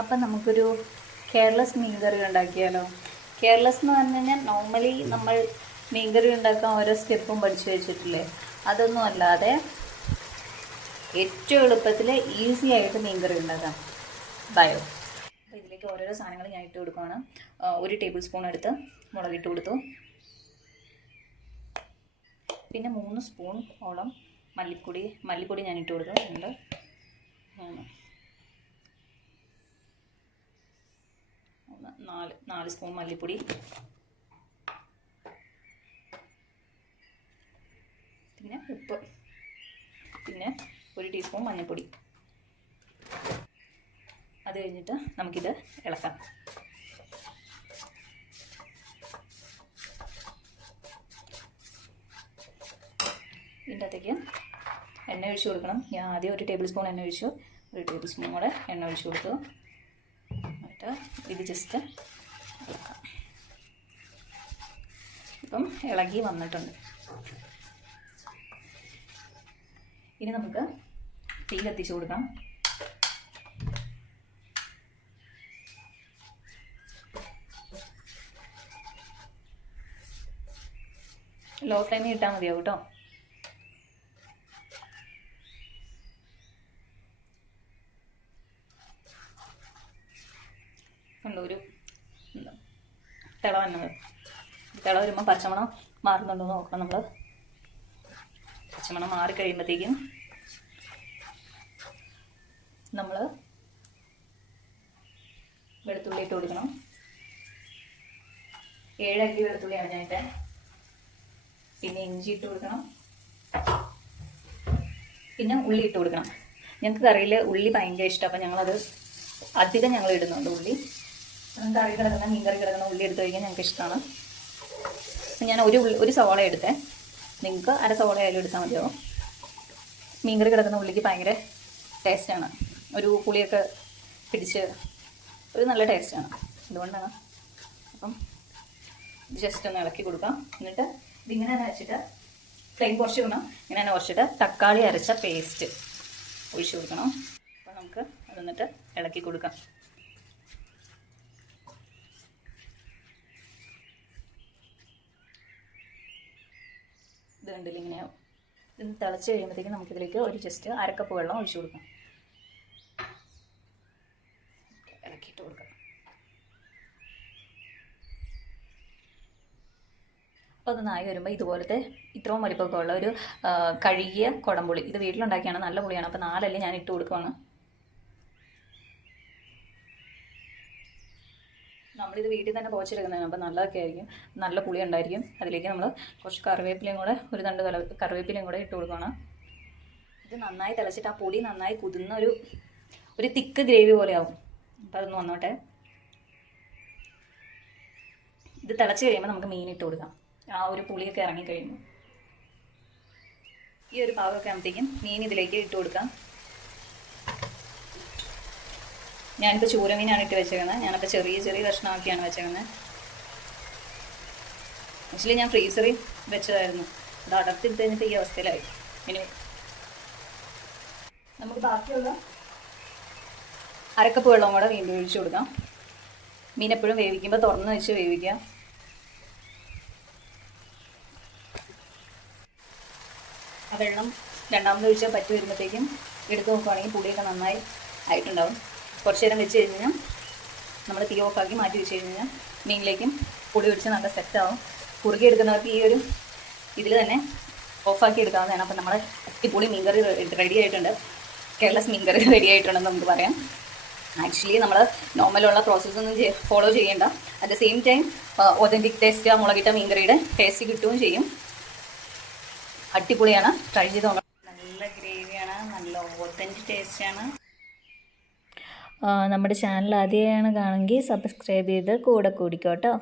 അപ്പം നമുക്കൊരു കേരളസ് മീൻകറി ഉണ്ടാക്കിയാലോ. കേരളസ് എന്ന് പറഞ്ഞു കഴിഞ്ഞാൽ നോർമലി നമ്മൾ മീൻകറി ഉണ്ടാക്കാൻ ഓരോ സ്റ്റെപ്പും പഠിച്ചു വെച്ചിട്ടില്ലേ, അതൊന്നും അല്ലാതെ ഏറ്റവും എളുപ്പത്തിൽ ഈസി ആയിട്ട് മീൻകറി ഉണ്ടാക്കാം. ബയോ. അപ്പോൾ ഇതിലേക്ക് ഓരോരോ സാധനങ്ങൾ ഞാൻ ഇട്ട് കൊടുക്കുകയാണ്. 1 ടേബിൾ സ്പൂൺ എടുത്ത് മുളകിട്ട് കൊടുത്തു. പിന്നെ 3 സ്പൂൺ ഓളം മല്ലിപ്പൊടി ഞാൻ ഇട്ട് കൊടുത്തു. 2 3 4 സ്പൂൺ മല്ലിപ്പൊടി, പിന്നെ ഉപ്പ്, പിന്നെ 1 ടീസ്പൂൺ മഞ്ഞൾപ്പൊടി. അത് കഴിഞ്ഞിട്ട് നമുക്കിത് ഇളക്കാം. ഇതിൻ്റെ അകത്തേക്ക് എണ്ണ ഒഴിച്ച് കൊടുക്കണം. ഞാൻ ആദ്യം 1 ടേബിൾ സ്പൂൺ എണ്ണ ഒഴിച്ചു. 1 ടേബിൾ സ്പൂൺ കൂടെ എണ്ണ ഒഴിച്ച് കൊടുത്തു. എന്നിട്ട് ഇത് ജസ്റ്റ് ഇളക്കാം. ഇപ്പം ഇളകി വന്നിട്ടുണ്ട്. ഇനി നമുക്ക് തീ കത്തിച്ച് കൊടുക്കാം. ലോ ഫ്ലെയിമിൽ ഇട്ടാൽ മതിയാവും കേട്ടോ. കണ്ടോ, ഒരു തിള വന്നത്. തിള വരുമ്പോൾ പച്ചമണം മാറുന്നുണ്ടോ എന്ന് നോക്കണം നമ്മൾ. പച്ചമണം മാറിക്കഴിയുമ്പോഴത്തേക്കും നമ്മൾ വെളുത്തുള്ളി ഇട്ട് കൊടുക്കണം. 7 അല്ലി വെളുത്തുള്ളിയാണ് ഞാനിട്ട്. പിന്നെ ഇഞ്ചി ഇട്ട് കൊടുക്കണം. പിന്നെ ഉള്ളി ഇട്ട് കൊടുക്കണം. ഞങ്ങൾക്ക് കറിയിൽ ഉള്ളി ഭയങ്കര ഇഷ്ടം. അപ്പം ഞങ്ങളത് അധികം ഞങ്ങൾ ഇടുന്നുണ്ട് ഉള്ളി. കറി കിടക്കുന്ന മീൻകറി കിടക്കുന്ന ഉള്ളി എടുത്തു കഴിഞ്ഞാൽ ഞങ്ങൾക്ക് ഇഷ്ടമാണ്. ഞാൻ ഒരു സവാള എടുത്തേ. നിങ്ങൾക്ക് അര സവാള ആയാലും എടുത്താൽ മതിയാവും. മീൻകറി കിടക്കുന്ന ഉള്ളിക്ക് ഭയങ്കര ടേസ്റ്റാണ്. ഒരു പുളിയൊക്കെ പിടിച്ച് ഒരു നല്ല ടേസ്റ്റാണ്. അതുകൊണ്ടാണ്. അപ്പം ജസ്റ്റ് ഒന്ന് ഇളക്കി കൊടുക്കാം. എന്നിട്ട് ഇതിങ്ങനെ തന്നെ വെച്ചിട്ട് ഫ്ലെയിം കുറച്ച് ഇടണം. ഇങ്ങനെ തന്നെ കുറച്ചിട്ട് തക്കാളി അരച്ച പേസ്റ്റ് ഒഴിച്ച് കൊടുക്കണം. അപ്പോൾ നമുക്ക് അത് എന്നിട്ട് ഇളക്കി കൊടുക്കാം. ഇത് കണ്ടില്ല ഇങ്ങനെയാവും. ഇത് തിളച്ച് കഴിയുമ്പോഴത്തേക്കും നമുക്കിതിലേക്ക് ഒരു ജസ്റ്റ് അരക്കപ്പ് വെള്ളം ഒഴിച്ചു കൊടുക്കാം. ഇളക്കിയിട്ട് കൊടുക്കാം. അപ്പോൾ അത് നായി വരുമ്പോൾ ഇതുപോലത്തെ ഇത്രയും വലിപ്പമൊക്കെ ഉള്ള ഒരു കഴുകിയ കുടംപുളി, ഇത് വീട്ടിലുണ്ടാക്കിയാണ്, നല്ല പുളിയാണ്. അപ്പോൾ 4 അല്ലി ഞാൻ ഇട്ട് കൊടുക്കുകയാണ്. നമ്മളിത് വീട്ടിൽ തന്നെ പോച്ചെടുക്കുന്നതാണ്. അപ്പോൾ നല്ലതൊക്കെ ആയിരിക്കും, നല്ല പുളി ഉണ്ടായിരിക്കും. അതിലേക്ക് നമ്മൾ കുറച്ച് കറിവേപ്പിലയും കൂടെ, ഒരു 2 കറിവേപ്പിലയും കൂടെ ഇട്ട് കൊടുക്കണം. ഇത് നന്നായി തിളച്ചിട്ട് ആ പൊടി നന്നായി കുതിർന്ന ഒരു തിക്ക് ഗ്രേവി പോലെ ആവും. അപ്പോൾ അതൊന്ന് വന്നോട്ടെ. ഇത് തിളച്ച് കഴിയുമ്പോൾ നമുക്ക് മീൻ ഇട്ട് കൊടുക്കാം. ആ ഒരു പുളിയൊക്കെ ഇറങ്ങിക്കഴിയുമ്പോൾ ഈ ഒരു പാകമൊക്കെ ആകുമ്പോഴത്തേക്കും മീൻ ഇതിലേക്ക് ഇട്ട് കൊടുക്കാം. ഞാനിപ്പോൾ ചൂരമീനാണ് ഇട്ട് വെച്ചേക്കുന്നത്. ഞാനപ്പോൾ ചെറിയ ചെറിയ കഷ്ണമാക്കിയാണ് വെച്ചേക്കുന്നത്. ആക്ച്വലി ഞാൻ ഫ്രീസറിൽ വെച്ചതായിരുന്നു. അത് അടർത്തിട്ട് കഴിഞ്ഞിട്ട് ഈ അവസ്ഥയിലായി. ഇനി നമുക്ക് ബാക്കിയുള്ള അരക്കപ്പ് വെള്ളം കൂടെ വീണ്ടും ഒഴിച്ചു കൊടുക്കാം. മീൻ എപ്പോഴും വേവിക്കുമ്പോൾ തുറന്ന് വെച്ച് വേവിക്കാം. ആ വെള്ളം രണ്ടാമത് ഒഴിച്ചാൽ പറ്റി വരുമ്പോഴത്തേക്കും എടുത്ത് നോക്കുകയാണെങ്കിൽ പുളിയൊക്കെ നന്നായി ആയിട്ടുണ്ടാവും. കുറച്ച് നേരം വെച്ച് കഴിഞ്ഞാൽ നമ്മൾ തീ ഓഫാക്കി മാറ്റി വെച്ച് കഴിഞ്ഞാൽ മീനിലേക്കും പുളി ഒഴിച്ച് നല്ല സെറ്റാവും. കുറുകി എടുക്കുന്നവർക്ക് ഈ ഒരു ഇതിൽ തന്നെ ഓഫാക്കി എടുക്കാവുന്നതാണ്. അപ്പം നമ്മുടെ അടിപൊളി മീൻകറി റെഡി ആയിട്ടുണ്ട്. കേരളസ് മീൻകറി റെഡി ആയിട്ടുണ്ടെന്ന് നമുക്ക് പറയാം. ആക്ച്വലി നമ്മൾ നോർമലുള്ള പ്രോസസ്സൊന്നും ഫോളോ ചെയ്യേണ്ട. At the same time authentic taste ആ മുളകിട്ട മീൻകറിയുടെ ടേസ്റ്റ് കിട്ടുകയും ചെയ്യും. അടിപൊളിയാണ്, ട്രൈ ചെയ്ത് നോക്കണം. നല്ല ഗ്രേവിയാണ്, നല്ല ഒതൻറ്റിക് ടേസ്റ്റാണ്. നമ്മുടെ ചാനൽ ആദ്യമായാണ് കാണുമെങ്കിൽ സബ്സ്ക്രൈബ് ചെയ്ത് കൂടെ കൂടിക്കോട്ടോ.